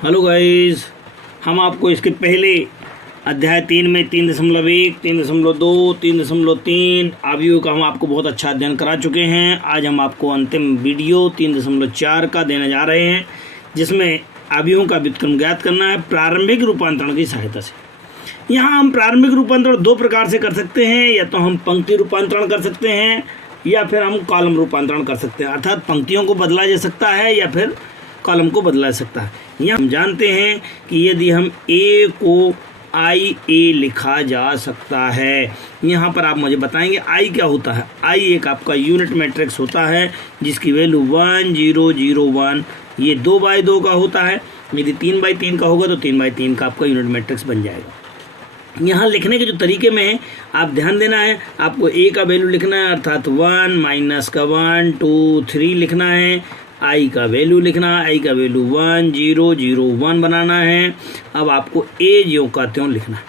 Hello guys, हम आपको इसके पहले अध्याय 3 में 3.1, 3.2, 3.3 अवयव का हम आपको बहुत अच्छा अध्ययन करा चुके हैं। आज हम आपको अंतिम वीडियो 3.4 का देने जा रहे हैं, जिसमें अवयवों का व्युत्क्रम ज्ञात करना है प्रारंभिक रूपांतरण की सहायता से। यहाँ हम प्रारंभिक रूपांतरण दो प्रकार से कर सकते हैं, या तो हम पंक्ति रूपांतरण कर सकते हैं या फिर हम कॉलम रूपांतरण कर सकते हैं। अर्थात पंक्तियों को बदला जा सकता है या फिर कॉलम को बदला जा सकता है। यहाँ हम जानते हैं कि यदि हम ए को आई ए लिखा जा सकता है। यहाँ पर आप मुझे बताएंगे आई क्या होता है। आई एक आपका यूनिट मैट्रिक्स होता है जिसकी वैल्यू 1 0 0 1, ये 2x2 का होता है। यदि 3x3 का होगा तो 3x3 का आपका यूनिट मैट्रिक्स बन जाएगा। यहाँ लिखने के जो तरीके में है आप ध्यान देना है, आपको ए का वैल्यू लिखना है, अर्थात 1 माइनस का 1 2 3 लिखना है। आई का वैल्यू लिखना है, आई का वैल्यू 1 0 0 1 बनाना है। अब आपको ए ज्यों का त्यों लिखना है।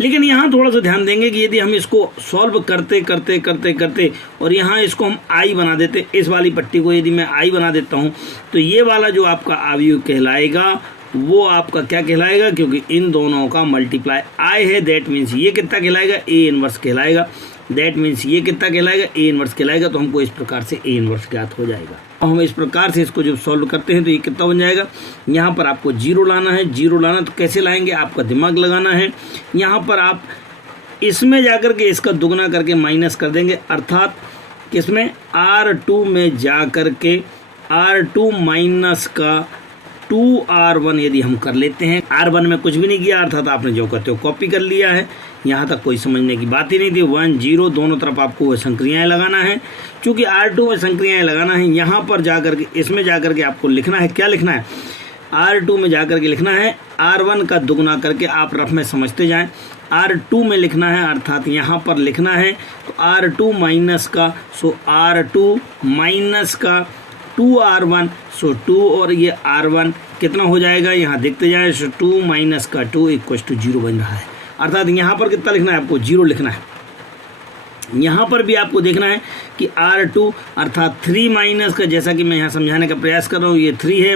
लेकिन यहाँ थोड़ा सा ध्यान देंगे कि यदि हम इसको सॉल्व करते करते करते करते और यहाँ इसको हम आई बना देते, इस वाली पट्टी को यदि मैं आई बना देता हूँ, तो ये वाला जो आपका अवयव कहलाएगा वो आपका क्या कहलाएगा, क्योंकि इन दोनों का मल्टीप्लाई आई है। दैट मीन्स ये कितना कहलाएगा, ए इनवर्स कहलाएगा। दैट मीन्स ये कितना कहलाएगा, ए इनवर्स कहलाएगा। तो हमको इस प्रकार से ए इनवर्स ज्ञात हो जाएगा। हम इस प्रकार से इसको जब सॉल्व करते हैं तो ये कितना बन जाएगा। यहाँ पर आपको जीरो लाना है। जीरो लाना तो कैसे लाएंगे, आपका दिमाग लगाना है। यहाँ पर आप इसमें जाकर के इसका दुगना करके माइनस कर देंगे, अर्थात किसमें, R2 में जा कर के R2 माइनस का 2R1 यदि हम कर लेते हैं। R1 में कुछ भी नहीं किया, अर्थात आपने जो करते हो कॉपी कर लिया है। यहाँ तक कोई समझने की बात ही नहीं थी। 1 0 दोनों तरफ आपको संक्रियाएं लगाना है। चूँकि R2 में संक्रियाएं लगाना है, यहाँ पर जाकर के इसमें जाकर के आपको लिखना है, क्या लिखना है, R2 में जाकर के लिखना है R1 का दुगना करके। आप रफ में समझते जाएं। R2 में लिखना है, अर्थात यहाँ पर लिखना है तो R2 माइनस का, सो R2 माइनस का 2R1, सो 2 और ये R1 कितना हो जाएगा, यहाँ देखते जाएं। सो 2 माइनस का 2 इक्वल टू 0 बन रहा है। अर्थात यहाँ पर कितना लिखना है, आपको 0 लिखना है। यहाँ पर भी आपको देखना है कि R2 अर्थात 3 माइनस का, जैसा कि मैं यहाँ समझाने का प्रयास कर रहा हूँ, ये 3 है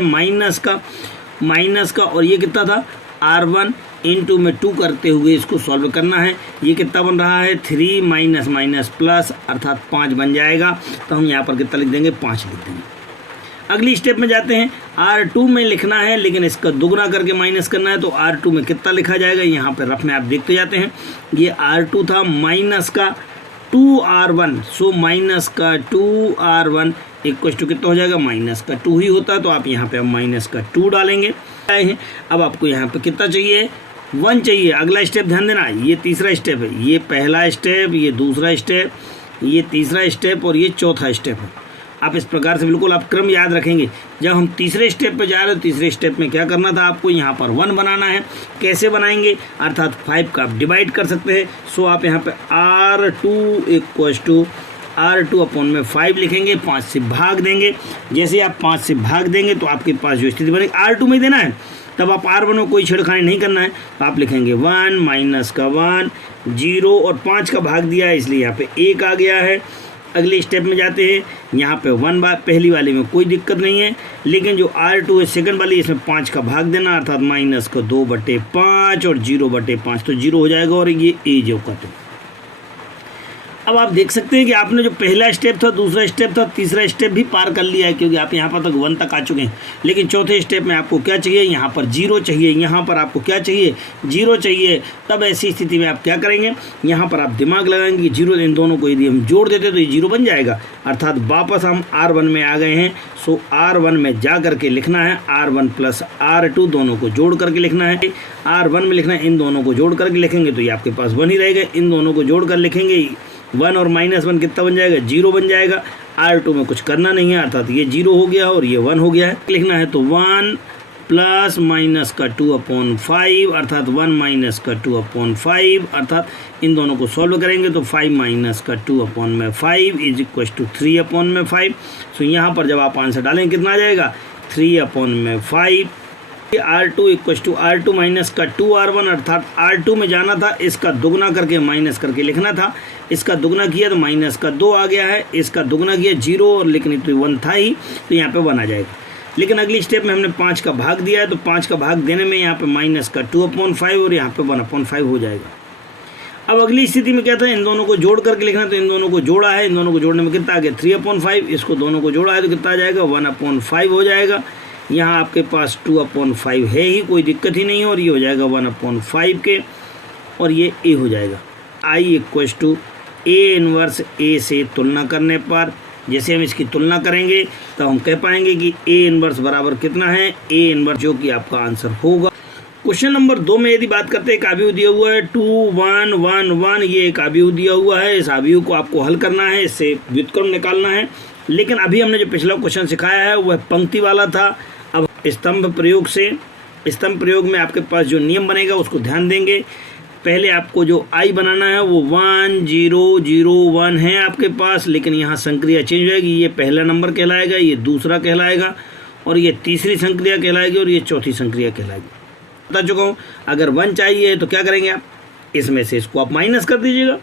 माइनस का और ये कितना था R1 इंटू में 2 करते हुए इसको सॉल्व करना है। ये कितना बन रहा है, 3 माइनस माइनस प्लस, अर्थात 5 बन जाएगा। तो हम यहाँ पर कितना लिख देंगे, 5 लिख देंगे। अगली स्टेप में जाते हैं। R2 में लिखना है, लेकिन इसका दुगना करके माइनस करना है। तो R2 में कितना लिखा जाएगा, यहाँ पर रफ में आप देखते जाते हैं। ये R2 था माइनस का 2R1, सो माइनस का 2R1 इक्वल टू कितना हो जाएगा, माइनस का 2 ही होता है। तो आप यहाँ पे हम माइनस का 2 डालेंगे। अब आपको यहाँ पे कितना चाहिए, 1 चाहिए। अगला स्टेप ध्यान देना, ये तीसरा स्टेप है। ये पहला स्टेप, ये दूसरा स्टेप, ये तीसरा स्टेप और ये चौथा स्टेप है। आप इस प्रकार से बिल्कुल आप क्रम याद रखेंगे। जब हम तीसरे स्टेप पे जा रहे हो, तीसरे स्टेप में क्या करना था, आपको यहाँ पर 1 बनाना है। कैसे बनाएंगे, अर्थात 5 का आप डिवाइड कर सकते हैं। सो आप यहाँ पे R2 equal to R2 upon में 5 लिखेंगे, 5 से भाग देंगे। जैसे आप 5 से भाग देंगे तो आपके पास जो स्थिति बनेगी, R2 में देना है, तब आप R1 में कोई छेड़खानी नहीं करना है। तो आप लिखेंगे 1 माइनस का 1 0 और 5 का भाग दिया है, इसलिए यहाँ पे 1 आ गया है। अगले स्टेप में जाते हैं। यहाँ पे 1 बार पहली वाली में कोई दिक्कत नहीं है, लेकिन जो R2 है सेकंड वाली, इसमें 5 का भाग देना, अर्थात माइनस का 2/5 और 0/5, तो 0 हो जाएगा और ये ए जो का। अब आप देख सकते हैं कि आपने जो पहला स्टेप था, दूसरा स्टेप था, तीसरा स्टेप भी पार कर लिया है, क्योंकि आप यहाँ पर तक 1 तक आ चुके हैं। लेकिन चौथे स्टेप में आपको क्या चाहिए, यहाँ पर 0 चाहिए। यहाँ पर आपको क्या चाहिए, 0 चाहिए। तब ऐसी स्थिति में आप क्या करेंगे, यहाँ पर आप दिमाग लगाएंगे कि 0, इन दोनों को यदि हम जोड़ देते तो ये 0 बन जाएगा। अर्थात वापस हम R1 में आ गए हैं। सो R1 में जा करके लिखना है R1 प्लस R2, दोनों को जोड़ करके लिखना है। R1 में लिखना है, इन दोनों को जोड़ करके लिखेंगे तो ये आपके पास 1 ही रहेगा। इन दोनों को जोड़ कर लिखेंगे, 1 और -1 कितना बन जाएगा, 0 बन जाएगा। R2 में कुछ करना नहीं है, अर्थात ये 0 हो गया और ये 1 हो गया है। लिखना है तो 1 प्लस माइनस का 2/5, अर्थात 1 माइनस का 2/5, अर्थात इन दोनों को सॉल्व करेंगे तो 5 माइनस का 2/5 इज इक्वल टू 3/5। सो यहाँ पर जब आप आंसर डालेंगे कितना आ जाएगा, 3/5। R2 equal to R2 minus का 2R1, अर्थात R2 में जाना था, इसका दुगना करके माइनस करके लिखना था। इसका दुगना किया तो माइनस का 2 आ गया है, इसका दुगना किया 0 और लेकिन तो 1 था ही, तो यहाँ पे 1 आ जाएगा। लेकिन अगली स्टेप में हमने 5 का भाग दिया है, तो 5 का भाग देने में यहाँ पे माइनस का 2/5 और यहाँ पे 1/5 हो जाएगा। अब अगली स्थिति में क्या था, इन दोनों को जोड़ करके लिखना, तो इन दोनों को जोड़ा है, इन दोनों को जोड़ने में कितना आ गया 3/5, इसको दोनों को जोड़ा है तो कितना आ जाएगा 1/5 हो जाएगा। यहाँ आपके पास 2/5 है ही, कोई दिक्कत ही नहीं है, और ये हो जाएगा 1/5 के, और ये ए हो जाएगा। I equals to A inverse A से तुलना करने पर, जैसे हम इसकी तुलना करेंगे तो हम कह पाएंगे कि ए इनवर्स बराबर कितना है, ए इनवर्स, जो कि आपका आंसर होगा। क्वेश्चन नंबर 2 में यदि बात करते हैं, एक आव्यूह दिया हुआ है 2 1 1 1, ये एक आव्यूह दिया हुआ है। इस आव्यूह को आपको हल करना है, इससे व्युत्क्रम निकालना है। लेकिन अभी हमने जो पिछला क्वेश्चन सिखाया है वह पंक्ति वाला था। अब स्तंभ प्रयोग में आपके पास जो नियम बनेगा उसको ध्यान देंगे। पहले आपको जो आई बनाना है वो 1 0 0 1 है आपके पास, लेकिन यहाँ संक्रिया चेंज हो जाएगी। ये पहला नंबर कहलाएगा, ये दूसरा कहलाएगा, और ये तीसरी संक्रिया कहलाएगी, और ये चौथी संक्रिया कहलाएगी। बता चुका हूँ। अगर 1 चाहिए तो क्या करेंगे आप, इसमें से इसको आप माइनस कर दीजिएगा,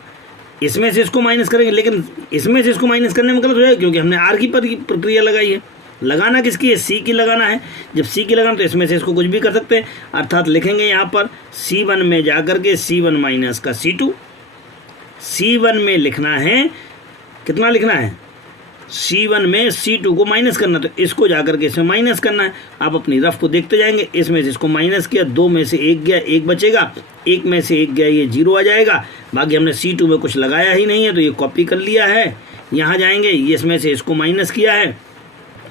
इसमें से इसको माइनस करेंगे। लेकिन इसमें से इसको माइनस करने में गलत हो जाएगा, क्योंकि हमने आर की प्रक्रिया लगाई है। लगाना किसकी है, सी की लगाना है। जब सी की लगाना तो इसमें से इसको कुछ भी कर सकते हैं, अर्थात लिखेंगे यहाँ पर C1 में जाकर के C1 माइनस का C2। C1 में लिखना है, कितना लिखना है, C1 में C2 को माइनस करना, तो इसको जाकर के इसमें माइनस करना है। आप अपनी रफ को देखते जाएंगे, इसमें से इसको माइनस किया, 2 में से 1 गया, 1 बचेगा, 1 में से 1 गया, ये 0 आ जाएगा। बाकी हमने C2 में कुछ लगाया ही नहीं है, तो ये कॉपी कर लिया है। यहाँ जाएंगे, इसमें से इसको माइनस किया है,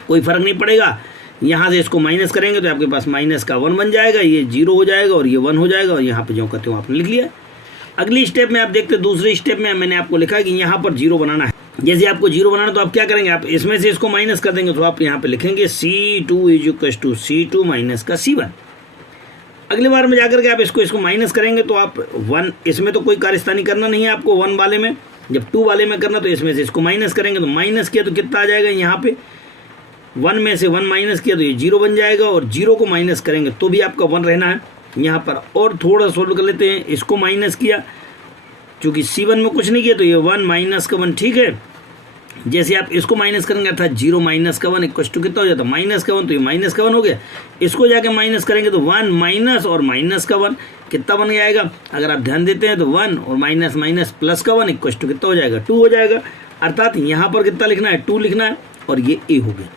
कोई फर्क नहीं पड़ेगा। यहाँ से इसको माइनस करेंगे तो आपके पास माइनस का 1 बन जाएगा, ये 0 हो जाएगा और ये 1 हो जाएगा, और यहाँ पे जो कहते हो आपने लिख लिया। अगली स्टेप में आप देखते, दूसरी स्टेप में मैंने आपको लिखा कि यहाँ पर 0 बनाना है। जैसे आपको 0 बनाना तो आप क्या करेंगे, आप इसमें से इसको माइनस कर देंगे, तो आप यहाँ पे लिखेंगे C2 = C2 माइनस का C1। अगली बार में जाकर के आप इसको माइनस करेंगे तो आप 1, इसमें तो कोई कार्यस्थानी करना नहीं है आपको 1 वाले में। जब 2 वाले में करना तो इसमें से इसको माइनस करेंगे, तो माइनस किया तो कितना आ जाएगा, यहाँ पे 1 में से 1 माइनस किया तो ये 0 बन जाएगा, और 0 को माइनस करेंगे तो भी आपका 1 रहना है यहाँ पर। और थोड़ा सोल्व कर लेते हैं, इसको माइनस किया, चूँकि C1 में कुछ नहीं किया तो ये 1 माइनस का 1, ठीक है। जैसे आप इसको माइनस करेंगे अर्थात 0 माइनस का 1 इक्वल टू कितना हो जाता है, माइनस का 1, तो ये माइनस का 1 हो गया। इसको जाके माइनस करेंगे तो 1 माइनस और माइनस का 1 कितना बन जाएगा, अगर आप ध्यान देते हैं तो 1 और माइनस माइनस प्लस का 1 इक्वल टू कितना हो जाएगा, 2 हो जाएगा। अर्थात यहाँ पर कितना लिखना है, 2 लिखना है, और ये ए हो गया।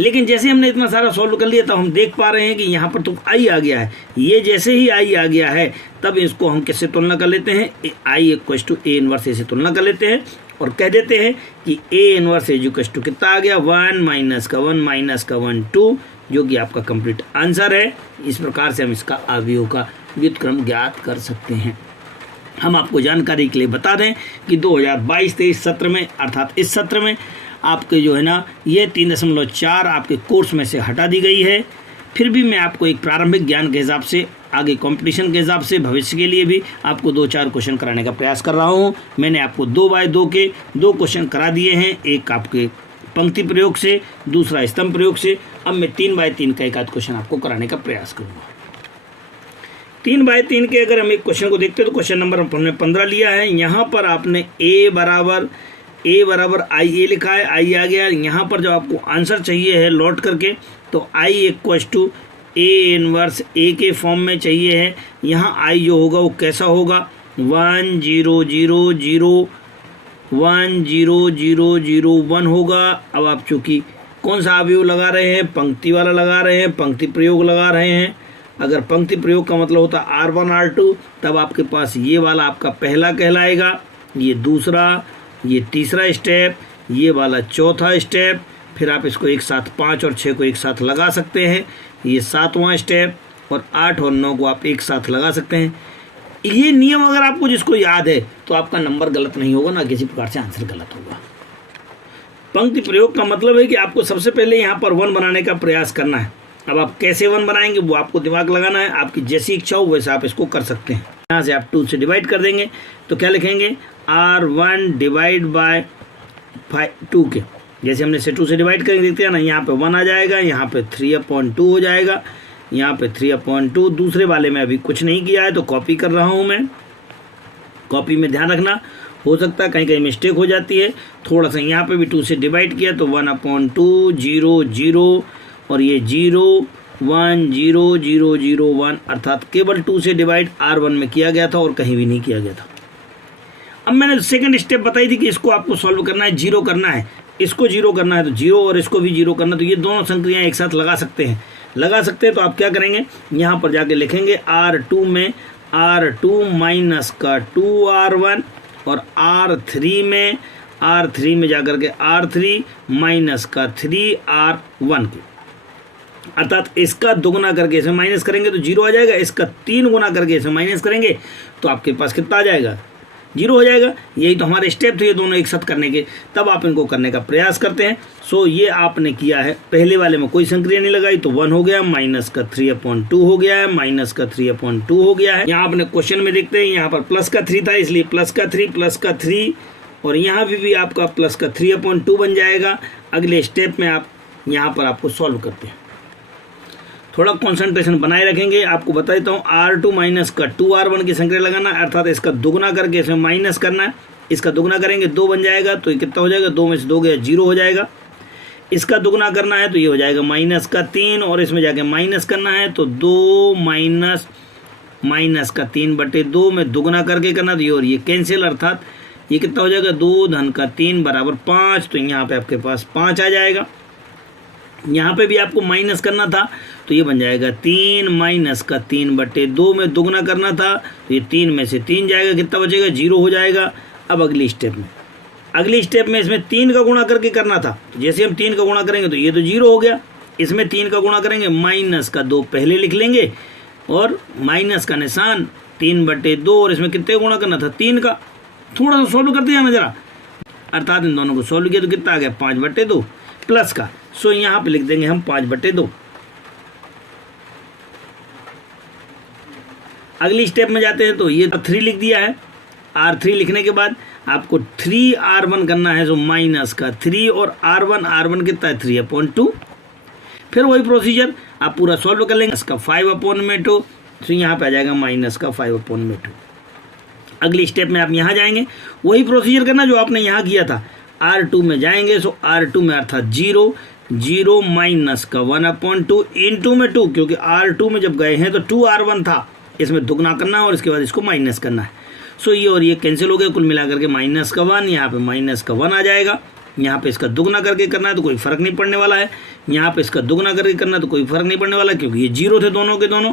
लेकिन जैसे हमने इतना सारा सॉल्व कर लिया तो हम देख पा रहे हैं कि यहाँ पर तो आई आ गया है। ये जैसे ही आई आ गया है तब इसको हम किससे तुलना कर लेते हैं, I equal to A inverse A से तुलना कर लेते हैं, और कह देते हैं कि A inverse A equal to कितना आ गया, 1 माइनस का 1 माइनस का 1 2, जो कि आपका कंप्लीट आंसर है। इस प्रकार से हम इसका आव्यूह का व्युत्क्रम ज्ञात कर सकते हैं। हम आपको जानकारी के लिए बता दें कि 2022-23 सत्र में, अर्थात इस सत्र में आपके जो है ना ये 3.4 आपके कोर्स में से हटा दी गई है। फिर भी मैं आपको एक प्रारंभिक ज्ञान के हिसाब से, आगे कंपटीशन के हिसाब से, भविष्य के लिए भी आपको 2-4 क्वेश्चन कराने का प्रयास कर रहा हूँ। मैंने आपको 2x2 के 2 क्वेश्चन करा दिए हैं, एक आपके पंक्ति प्रयोग से, दूसरा स्तंभ प्रयोग से। अब मैं 3x3 का एक आध क्वेश्चन आपको कराने का प्रयास करूँगा। 3x3 के अगर हम एक क्वेश्चन को देखते हैं तो क्वेश्चन नंबर हमने 15 लिया है। यहाँ पर आपने ए बराबर आई ए लिखा है, आई आ गया। यहाँ पर जब आपको आंसर चाहिए है लौट करके तो I equal to A inverse ए के फॉर्म में चाहिए है। यहाँ आई जो होगा वो कैसा होगा, 1 0 0 0 1 0 0 0 1 होगा। अब आप चूँकि कौन सा अवयव लगा रहे हैं, पंक्ति वाला लगा रहे हैं, पंक्ति प्रयोग लगा रहे हैं। अगर पंक्ति प्रयोग का मतलब होता R1 R2, तब आपके पास ये वाला आपका पहला कहलाएगा, ये दूसरा, ये तीसरा स्टेप, ये वाला चौथा स्टेप। फिर आप इसको एक साथ 5 और 6 को एक साथ लगा सकते हैं, ये 7वां स्टेप, और 8 और 9 को आप एक साथ लगा सकते हैं। ये नियम अगर आपको जिसको याद है तो आपका नंबर गलत नहीं होगा, ना किसी प्रकार से आंसर गलत होगा। पंक्ति प्रयोग का मतलब है कि आपको सबसे पहले यहाँ पर 1 बनाने का प्रयास करना है। अब आप कैसे 1 बनाएंगे वो आपको दिमाग लगाना है, आपकी जैसी इच्छा हो वैसे आप इसको कर सकते हैं। यहाँ से आप 2 से डिवाइड कर देंगे तो क्या लिखेंगे, R1 डिवाइड बाय 2 के, जैसे हमने से 2 से डिवाइड करके देखते हैं ना, यहाँ पे 1 आ जाएगा, यहाँ पे 3/2 हो जाएगा, यहाँ पे 3/2। दूसरे वाले में अभी कुछ नहीं किया है तो कॉपी कर रहा हूँ मैं। कॉपी में ध्यान रखना, हो सकता है कहीं कहीं मिस्टेक हो जाती है। थोड़ा सा यहाँ पे भी 2 से डिवाइड किया तो 1/2 0 0 और ये 0 1 0 0 0 1 अर्थात केवल 2 से डिवाइड R1 में किया गया था और कहीं भी नहीं किया गया था। अब मैंने सेकंड स्टेप बताई थी कि इसको आपको सॉल्व करना है, जीरो करना है, इसको जीरो करना है तो जीरो और इसको भी जीरो करना, तो ये दोनों संक्रियाएं एक साथ लगा सकते हैं। तो आप क्या करेंगे, यहाँ पर जाके लिखेंगे R2 में R2 माइनस का 2R1 और R3 में जाकर के R3 माइनस का 3R1 की, अर्थात इसका दोगुना करके इसमें माइनस करेंगे तो जीरो आ जाएगा, इसका 3 गुना करके इसमें माइनस करेंगे तो आपके पास कितना आ जाएगा, जीरो हो जाएगा। यही तो हमारे स्टेप थे ये दोनों एक साथ करने के, तब आप इनको करने का प्रयास करते हैं। सो ये आपने किया है, पहले वाले में कोई संक्रिया नहीं लगाई तो 1 हो गया, माइनस का 3/2 हो गया है, माइनस का 3/2 हो गया है। यहाँ आपने क्वेश्चन में देखते हैं यहाँ पर प्लस का 3 था, इसलिए प्लस का 3 और यहाँ भी आपका प्लस का 3/2 बन जाएगा। अगले स्टेप में आप यहाँ पर आपको सॉल्व करते हैं, थोड़ा कंसंट्रेशन बनाए रखेंगे। आपको बता देता हूँ R2 माइनस का 2R1 की संक्रिया लगाना, अर्थात इसका दुगना करके इसमें माइनस करना है, इसका दुगना करेंगे 2 बन जाएगा तो ये कितना हो जाएगा, 2 में से 2 गया 0 हो जाएगा। इसका दुगना करना है तो ये हो जाएगा माइनस का 3 और इसमें जाके माइनस करना है तो 2 माइनस का 3/2 में दुगना करके करना, तो ये और ये कैंसिल, अर्थात ये कितना हो जाएगा, 2 धन का 3 बराबर 5, तो यहाँ पे आपके पास 5 आ जाएगा। यहाँ पे भी आपको माइनस करना था तो ये बन जाएगा 3 माइनस का 3/2 में दुगना करना था तो ये 3 में से 3 जाएगा, कितना बचेगा, 0 हो जाएगा। अब अगली स्टेप में इसमें 3 का गुणा करके करना था, तो जैसे हम 3 का गुणा करेंगे तो ये तो 0 हो गया, इसमें 3 का गुणा करेंगे, माइनस का 2 पहले लिख लेंगे और माइनस का निशान 3/2 और इसमें कितने गुणा करना था, 3 का। थोड़ा सा सॉल्व करते हैं जरा, अर्थात इन दोनों को सॉल्व किया तो कितना आ गया, 5/2 प्लस का, सो यहाँ पे लिख देंगे हम 5/2। अगली स्टेप में जाते हैं तो ये 3 लिख दिया है, R3 लिखने के बाद आपको 3R1 करना है, सो माइनस का 3 और R1 कितना है, 3/2। फिर वही प्रोसीजर आप पूरा सॉल्व कर लेंगे, इसका 5/2 तो यहाँ पे आ जाएगा माइनस का 5/2। अगली स्टेप में आप यहाँ जाएंगे, वही प्रोसीजर करना जो आपने यहाँ किया था, R2 में जाएंगे, सो R2 में अर्थात 0 माइनस का 1/2 इंटू में 2, क्योंकि R2 में जब गए हैं तो 2R1 था, इसमें दुगना करना है और इसके बाद इसको माइनस करना है। सो ये और ये कैंसिल हो गया, कुल मिलाकर के माइनस का 1, यहाँ पे माइनस का 1 आ जाएगा। यहाँ पे इसका दुगना करके करना है तो कोई फर्क नहीं पड़ने वाला है, यहाँ पे इसका दुगना करके करना है तो कोई फर्क नहीं पड़ने वाला, क्योंकि ये 0 थे दोनों के दोनों।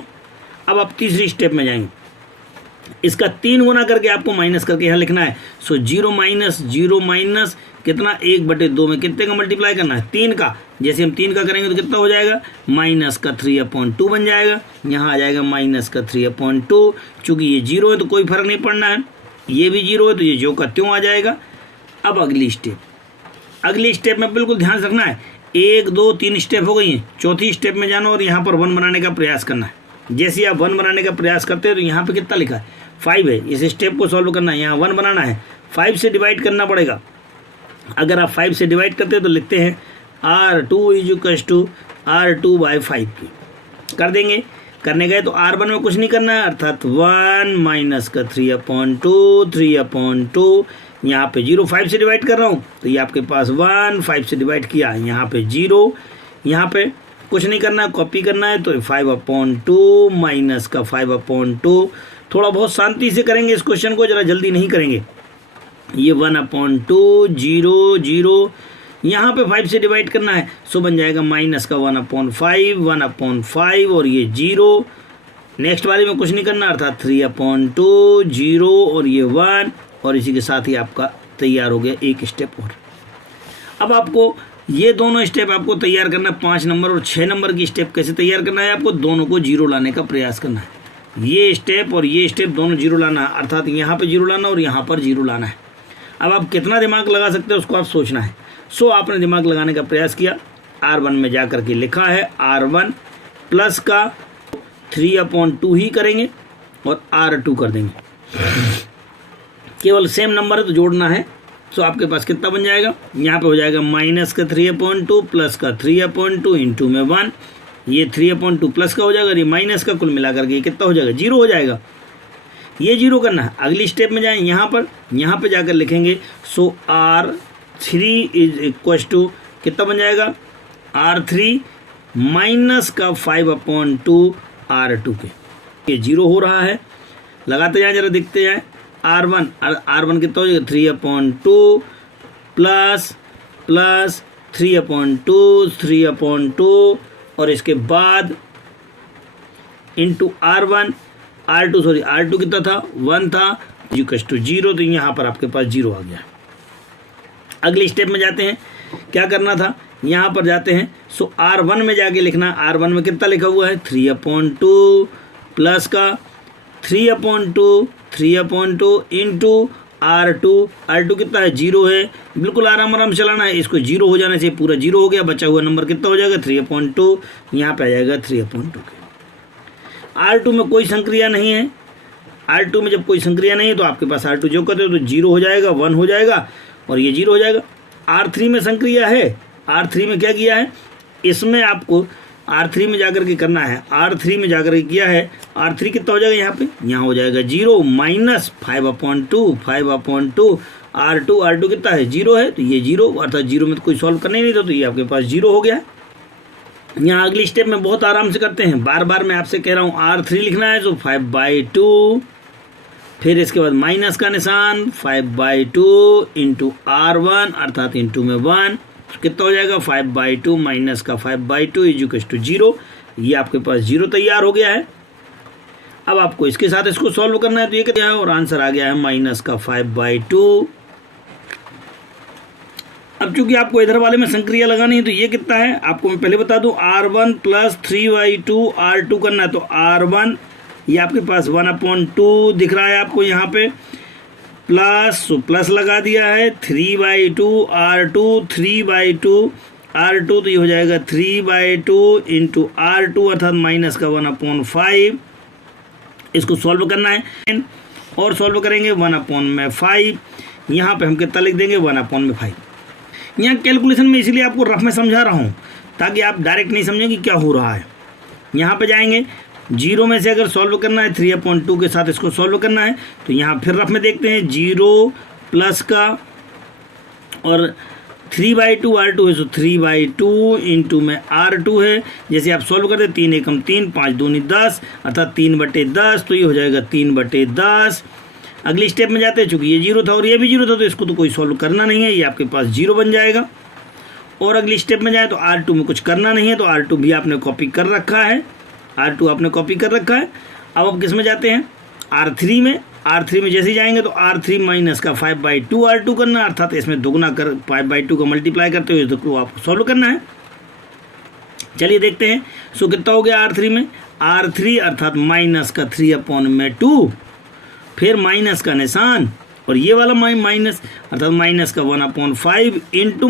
अब आप तीसरी स्टेप में जाएंगे, इसका 3 गुना करके आपको माइनस करके यहाँ लिखना है, सो 0 माइनस कितना, 1/2 में कितने का मल्टीप्लाई करना है, 3 का। जैसे हम 3 का करेंगे तो कितना हो जाएगा, माइनस का 3/2 बन जाएगा, यहाँ आ जाएगा माइनस का 3/2। चूँकि ये 0 है तो कोई फर्क नहीं पड़ना है, ये भी 0 है तो ये जो का त्यों आ जाएगा। अब अगली स्टेप में बिल्कुल ध्यान रखना है, 1 2 3 स्टेप हो गई हैं, चौथी स्टेप में जाना और यहाँ पर 1 बनाने का प्रयास करना है। जैसे आप 1 बनाने का प्रयास करते हैं तो यहाँ पे कितना लिखा है, 5 है, इस स्टेप को सॉल्व करना है, यहाँ 1 बनाना है, 5 से डिवाइड करना पड़ेगा। अगर आप 5 से डिवाइड करते हैं तो लिखते हैं R2 = R2/5 की कर देंगे। करने गए तो R1 में कुछ नहीं करना है, अर्थात 1 माइनस का 3/2 यहाँ पे 0 5 से डिवाइड कर रहा हूँ तो ये आपके पास 1 5 से डिवाइड किया, यहाँ पे 0, यहाँ पे कुछ नहीं करना है, कॉपी करना है तो 5/2 माइनस का 5/2। थोड़ा बहुत शांति से करेंगे इस क्वेश्चन को, ज़रा जल्दी नहीं करेंगे। ये 1/2 0 यहाँ पे 5 से डिवाइड करना है, सो बन जाएगा माइनस का 1/5 और ये 0। नेक्स्ट वाले में कुछ नहीं करना, अर्थात 3/2 0 और ये 1 और इसी के साथ ही आपका तैयार हो गया एक स्टेप और। अब आपको ये दोनों स्टेप आपको तैयार करना है, 5 नंबर और 6 नंबर की स्टेप कैसे तैयार करना है, आपको दोनों को 0 लाने का प्रयास करना है। ये स्टेप और ये स्टेप दोनों 0 लाना है, अर्थात यहाँ पे 0 लाना और यहाँ पर 0 लाना है। अब आप कितना दिमाग लगा सकते हैं उसको आप सोचना है। सो आपने दिमाग लगाने का प्रयास किया, R1 में जा करके लिखा है R1 प्लस का 3/2 ही करेंगे और R2 कर देंगे, केवल सेम नंबर है तो जोड़ना है। सो आपके पास कितना बन जाएगा, यहाँ पे हो जाएगा माइनस का 3/2 प्लस का 3/2 इंटू में 1, ये 3/2 प्लस का हो जाएगा, ये माइनस का, कुल मिलाकर के कितना हो जाएगा, 0 हो जाएगा। ये 0 करना है। अगली स्टेप में जाएं, यहाँ पे जाकर लिखेंगे, सो R3 = कितना बन जाएगा, R3 माइनस का 5/2 R2 के, ये 0 हो रहा है। लगाते जाए जरा, देखते जाए। R1 कितना हो जाएगा 3/2 प्लस 3/2 और इसके बाद इंटू R2 कितना था 1 था, इक्वल्स टू 0, तो यहाँ पर आपके पास 0 आ गया। अगले स्टेप में जाते हैं, क्या करना था, यहाँ पर जाते हैं। सो R1 में जाके लिखना, R1 में कितना लिखा हुआ है 3/2 प्लस का 3/2 इंटू R2 कितना है 0 है, बिल्कुल आराम चलाना है, इसको 0 हो जाने से पूरा 0 हो गया। बचा हुआ नंबर कितना हो जाएगा 3/2, यहाँ पे आ जाएगा 3/2 के। R2 में कोई संक्रिया नहीं है, R2 में जब कोई संक्रिया नहीं है तो आपके पास R2 जो करते हो तो 0 हो जाएगा, 1 हो जाएगा और ये 0 हो जाएगा। R3 में संक्रिया है, R3 में क्या किया है, इसमें आपको R3 में जाकर के करना है, R3 में जाकर के किया है। R3 कितना हो जाएगा यहाँ पे, यहाँ हो जाएगा 0 माइनस 5/2 R2 कितना है 0 है, तो ये 0 अर्थात 0 में तो कोई सॉल्व करना ही नहीं था, तो ये आपके पास 0 हो गया है। यहाँ अगली स्टेप में बहुत आराम से करते हैं, बार बार मैं आपसे कह रहा हूँ R3 लिखना है, तो 5/2, फिर इसके बाद माइनस का निशान 5/2 इंटू R1 अर्थात इंटू में 1, कितना हो जाएगा 5/2 माइनस का 5/2 इक्वल्स टू 0। ये आपके पास 0 तैयार हो गया है। अब आपको इसके साथ इसको सॉल्व करना है, तो ये क्या है, और आंसर आ गया है माइनस का 5/2। अब चूंकि आपको इधर वाले में संक्रिया लगानी है, तो ये कितना है आपको मैं पहले बता दूं, R1 प्लस 3/2 R2 करना है, तो R1 ये आपके पास 1/2 दिख रहा है आपको यहाँ पे, प्लस लगा दिया है 3/2 R2 तो ये हो जाएगा 3/2 इंटू R2 अर्थात माइनस का 1/5। इसको सॉल्व करना है और सॉल्व करेंगे 1/5, यहाँ पे हम कितना लिख देंगे 1/5। यहाँ कैलकुलेशन में इसीलिए आपको रफ में समझा रहा हूँ ताकि आप डायरेक्ट नहीं समझें कि क्या हो रहा है। यहाँ पे जाएंगे, 0 में से अगर सॉल्व करना है 3/2 के साथ इसको सॉल्व करना है, तो यहाँ फिर रफ में देखते हैं 0 प्लस का और 3/2 R2 है, सो 3/2 इंटू में R2 है। जैसे आप सॉल्व करते 3 एकम 3 5 दूनी 10 अर्थात 3/10, तो ये हो जाएगा 3/10। अगली स्टेप में जाते हैं, चूँकि ये 0 था और ये भी 0 था, तो इसको तो कोई सॉल्व करना नहीं है, ये आपके पास 0 बन जाएगा। और अगली स्टेप में जाए तो R2 में कुछ करना नहीं है, तो R2 भी आपने कॉपी कर रखा है, R2 आपने कॉपी कर रखा है। अब किस में जाते हैं, R3 में। R3 में जैसे जाएंगे तो R3 माइनस का 5/2 R2 करना, अर्थात इसमें दुगना कर 5/2 का मल्टीप्लाई करते हुए तो आपको सॉल्व करना है। चलिए देखते हैं, सो कितना हो गया R3 में, R3 अर्थात माइनस का 3/2, फिर माइनस का निशान और ये वाला माइनस अर्थात माइनस का 1/5 इंटू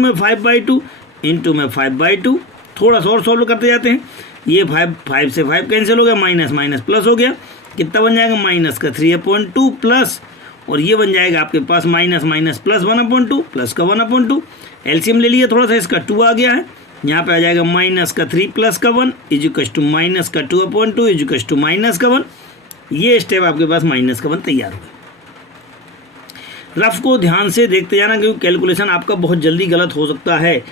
में 5/2 थोड़ा सा और सॉल्व करते जाते हैं। ये 5 से 5 कैंसिल हो गया, माइनस प्लस हो गया, कितना बन जाएगा माइनस का 3/2 प्लस और ये बन जाएगा आपके पास माइनस प्लस 1/2 प्लस का 1/2। एलसीएम ले लिया थोड़ा सा, इसका 2 आ गया है, यहाँ पे आ जाएगा माइनस का 3 प्लस का 1 इक्वल्स टू माइनस का 2/2 इक्वल्स टू माइनस का 1। ये स्टेप आपके पास माइनस का 1 तैयार हो गया। रफ को ध्यान से देखते जाना, क्योंकि कैलकुलेशन आपका बहुत जल्दी गलत हो सकता है।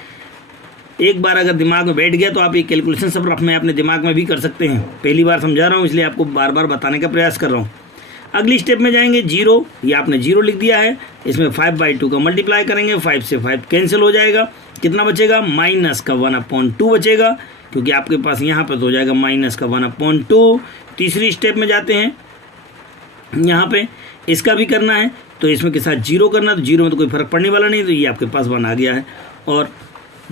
एक बार अगर दिमाग में बैठ गया तो आप ये कैलकुलेशन सब रफ में अपने दिमाग में भी कर सकते हैं। पहली बार समझा रहा हूँ इसलिए आपको बार बार बताने का प्रयास कर रहा हूँ। अगली स्टेप में जाएंगे 0, ये आपने 0 लिख दिया है, इसमें 5/2 का मल्टीप्लाई करेंगे, 5 से 5 कैंसिल हो जाएगा, कितना बचेगा माइनस का 1/2 बचेगा, क्योंकि आपके पास यहाँ पर तो हो जाएगा माइनस का 1/2। तीसरी स्टेप में जाते हैं, यहाँ पे इसका भी करना है, तो इसमें के साथ 0 करना, तो 0 में तो कोई फर्क पड़ने वाला नहीं, तो ये आपके पास 1 आ गया है। और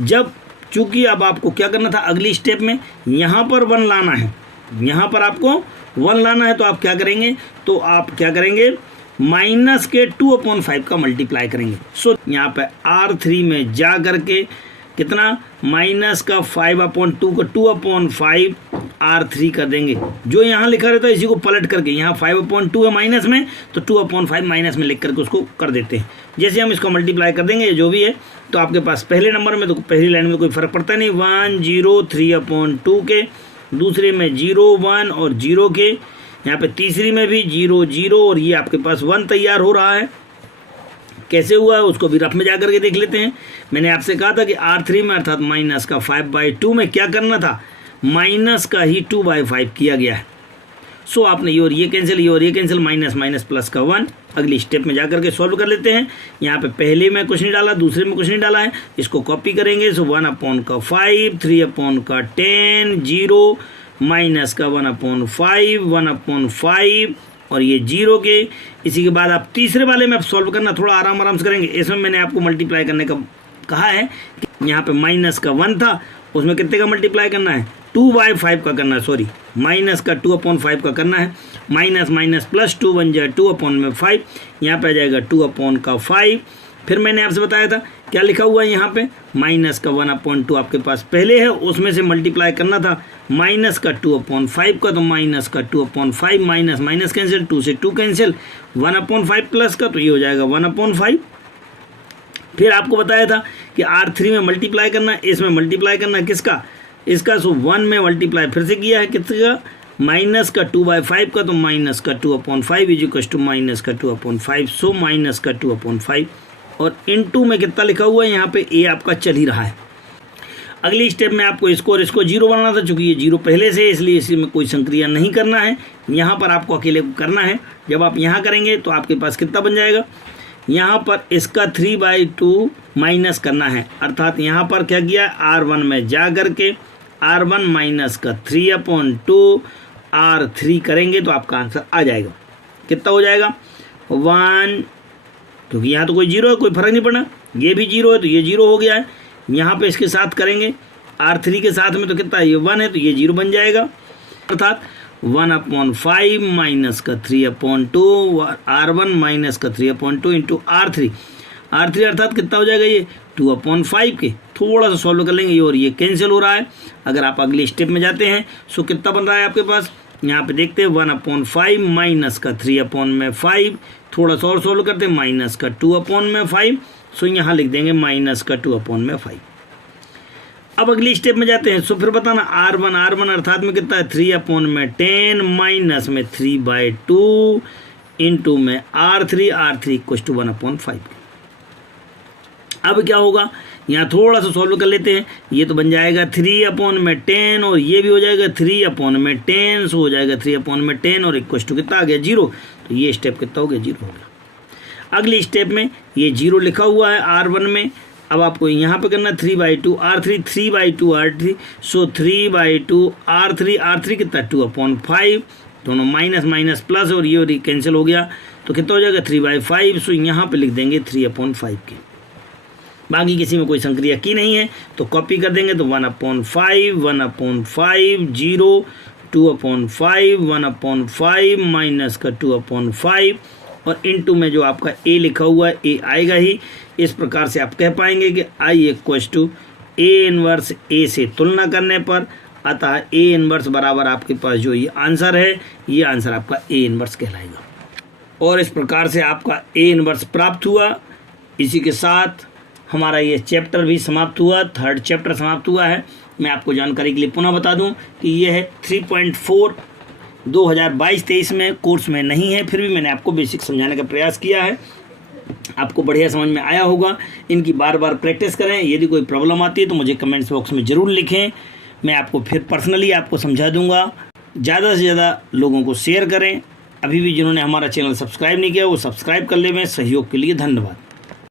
जब चूँकि अब आपको क्या करना था, अगली स्टेप में यहाँ पर 1 लाना है, यहाँ पर आपको 1 लाना है, तो आप क्या करेंगे, तो आप क्या करेंगे माइनस के 2/5 का मल्टीप्लाई करेंगे। सो यहाँ पे R3 में जा करके कितना माइनस का 5/2 का 2/5 R3 कर देंगे। जो यहाँ लिखा रहता है इसी को पलट करके, यहाँ 5/2 है माइनस में, तो 2/5 माइनस में लिख करके उसको कर देते हैं। जैसे हम इसको मल्टीप्लाई कर देंगे जो भी है, तो आपके पास पहले नंबर में तो पहली लाइन में कोई फ़र्क पड़ता नहीं, 1 0 3/2 के, दूसरे में 0 1 और 0 के, यहाँ पे तीसरी में भी 0 0 और ये आपके पास 1 तैयार हो रहा है। कैसे हुआ है उसको भी रफ में जा करके देख लेते हैं। मैंने आपसे कहा था कि R3 में अर्थात माइनस का 5/2 में क्या करना था, माइनस का ही 2/5 किया गया है। सो आपने ये और ये कैंसिल, ये और ये कैंसिल, माइनस माइनस प्लस का 1। अगली स्टेप में जाकर के सॉल्व कर लेते हैं। यहाँ पे पहले में कुछ नहीं डाला, दूसरे में कुछ नहीं डाला है, इसको कॉपी करेंगे। सो 1/5, 3/10, 0 माइनस का 1/5, 1/5 और ये 0 के। इसी के बाद आप तीसरे वाले में आप सॉल्व करना, थोड़ा आराम से करेंगे। इसमें मैंने आपको मल्टीप्लाई करने का कहा है कि यहाँ पे माइनस का 1 था, उसमें कितने का मल्टीप्लाई करना है, 2/5 का करना है, सॉरी माइनस का 2/5 का करना है। माइनस माइनस प्लस 2 बन जाए 2/5, यहाँ पे आ जाएगा 2/5। फिर मैंने आपसे बताया था क्या लिखा हुआ है यहाँ पे, माइनस का 1/2 आपके पास पहले है, उसमें से मल्टीप्लाई करना था माइनस का 2/5 का, तो माइनस का 2/5, माइनस माइनस कैंसिल, 2 से 2 कैंसिल, 1/5 प्लस का, तो ये हो जाएगा 1/5। फिर आपको बताया था कि R3 में मल्टीप्लाई करना है, इसमें मल्टीप्लाई करना है किसका, इसका। सो 1 में मल्टीप्लाई फिर से किया है किसका, माइनस का 2/5 का, तो माइनस का 2/5 इज इक्वल टू माइनस का 2/5। सो माइनस का 2/5 और इनटू में कितना लिखा हुआ है यहाँ पे, ए आपका चल ही रहा है। अगली स्टेप में आपको इसको और इसको 0 बनाना था, चूंकि ये 0 पहले से, इसलिए इसी में कोई संक्रिया नहीं करना है। यहाँ पर आपको अकेले करना है। जब आप यहाँ करेंगे तो आपके पास कितना बन जाएगा, यहाँ पर इसका 3/2 माइनस करना है, अर्थात यहाँ पर क्या किया, R1 में जा करके R1 माइनस का 3/2 R3 करेंगे तो आपका आंसर आ जाएगा। कितना हो जाएगा, 1, क्योंकि यहाँ तो कोई 0 है, कोई फर्क नहीं पड़ना, ये भी 0 है तो ये 0 हो गया है। यहाँ पे इसके साथ करेंगे R3 के साथ में, तो कितना है, ये 1 है तो ये 0 बन जाएगा, अर्थात 1/5 माइनस का 3/2 R1 माइनस का 3/2 इंटू R3 अर्थात कितना हो जाएगा, ये 2/5 के। थोड़ा सा सॉल्व कर लेंगे, ये और ये कैंसिल हो रहा है। अगर आप अगले स्टेप में जाते हैं सो कितना बन रहा है आपके पास, यहाँ पे देखते हैं 1/5 माइनस का 3/5, थोड़ा सा और सॉल्व करते हैं, माइनस का 2/5। सो यहाँ लिख देंगे माइनस का 2/5। अब अगली स्टेप में जाते हैं। सो फिर बताना R1 अर्थात में कितना है, 3/10 माइनस में 3/2 इंटू में R3 इक्वल टू 1/5। अब क्या होगा, यहाँ थोड़ा सा सॉल्व कर लेते हैं। ये तो बन जाएगा 3/10 और ये भी हो जाएगा 3/10। सो हो जाएगा 3/10 और इक्वल टू कितना आ गया, 0। तो ये स्टेप कितना हो गया, 0 हो गया। अगली स्टेप में ये 0 लिखा हुआ है R1 में। अब आपको यहाँ पे करना 3/2 R3, 3/2 R3। सो 3/2 R3 कितना 2/5, दोनों माइनस माइनस प्लस और ये कैंसिल हो गया, तो कितना हो जाएगा 3/5। सो यहाँ पे लिख देंगे 3/5 के। बाकी किसी में कोई संक्रिया की नहीं है तो कॉपी कर देंगे, तो 1/5, 0, 2/5, 1/5 माइनस का 2/5 और इनटू में जो आपका ए लिखा हुआ है, ए आएगा ही। इस प्रकार से आप कह पाएंगे कि I equal to A inverse A से तुलना करने पर, अतः A इनवर्स बराबर आपके पास जो ये आंसर है, ये आंसर आपका A इनवर्स कहलाएगा। और इस प्रकार से आपका A इनवर्स प्राप्त हुआ। इसी के साथ हमारा ये चैप्टर भी समाप्त हुआ, 3rd चैप्टर समाप्त हुआ है। मैं आपको जानकारी के लिए पुनः बता दूं कि ये है 3.4 2022-23 में कोर्स में नहीं है, फिर भी मैंने आपको बेसिक समझाने का प्रयास किया है। आपको बढ़िया समझ में आया होगा। इनकी बार बार प्रैक्टिस करें। यदि कोई प्रॉब्लम आती है तो मुझे कमेंट्स बॉक्स में ज़रूर लिखें, मैं आपको फिर पर्सनली आपको समझा दूंगा। ज़्यादा से ज़्यादा लोगों को शेयर करें। अभी भी जिन्होंने हमारा चैनल सब्सक्राइब नहीं किया वो सब्सक्राइब कर ले। सहयोग के लिए धन्यवाद।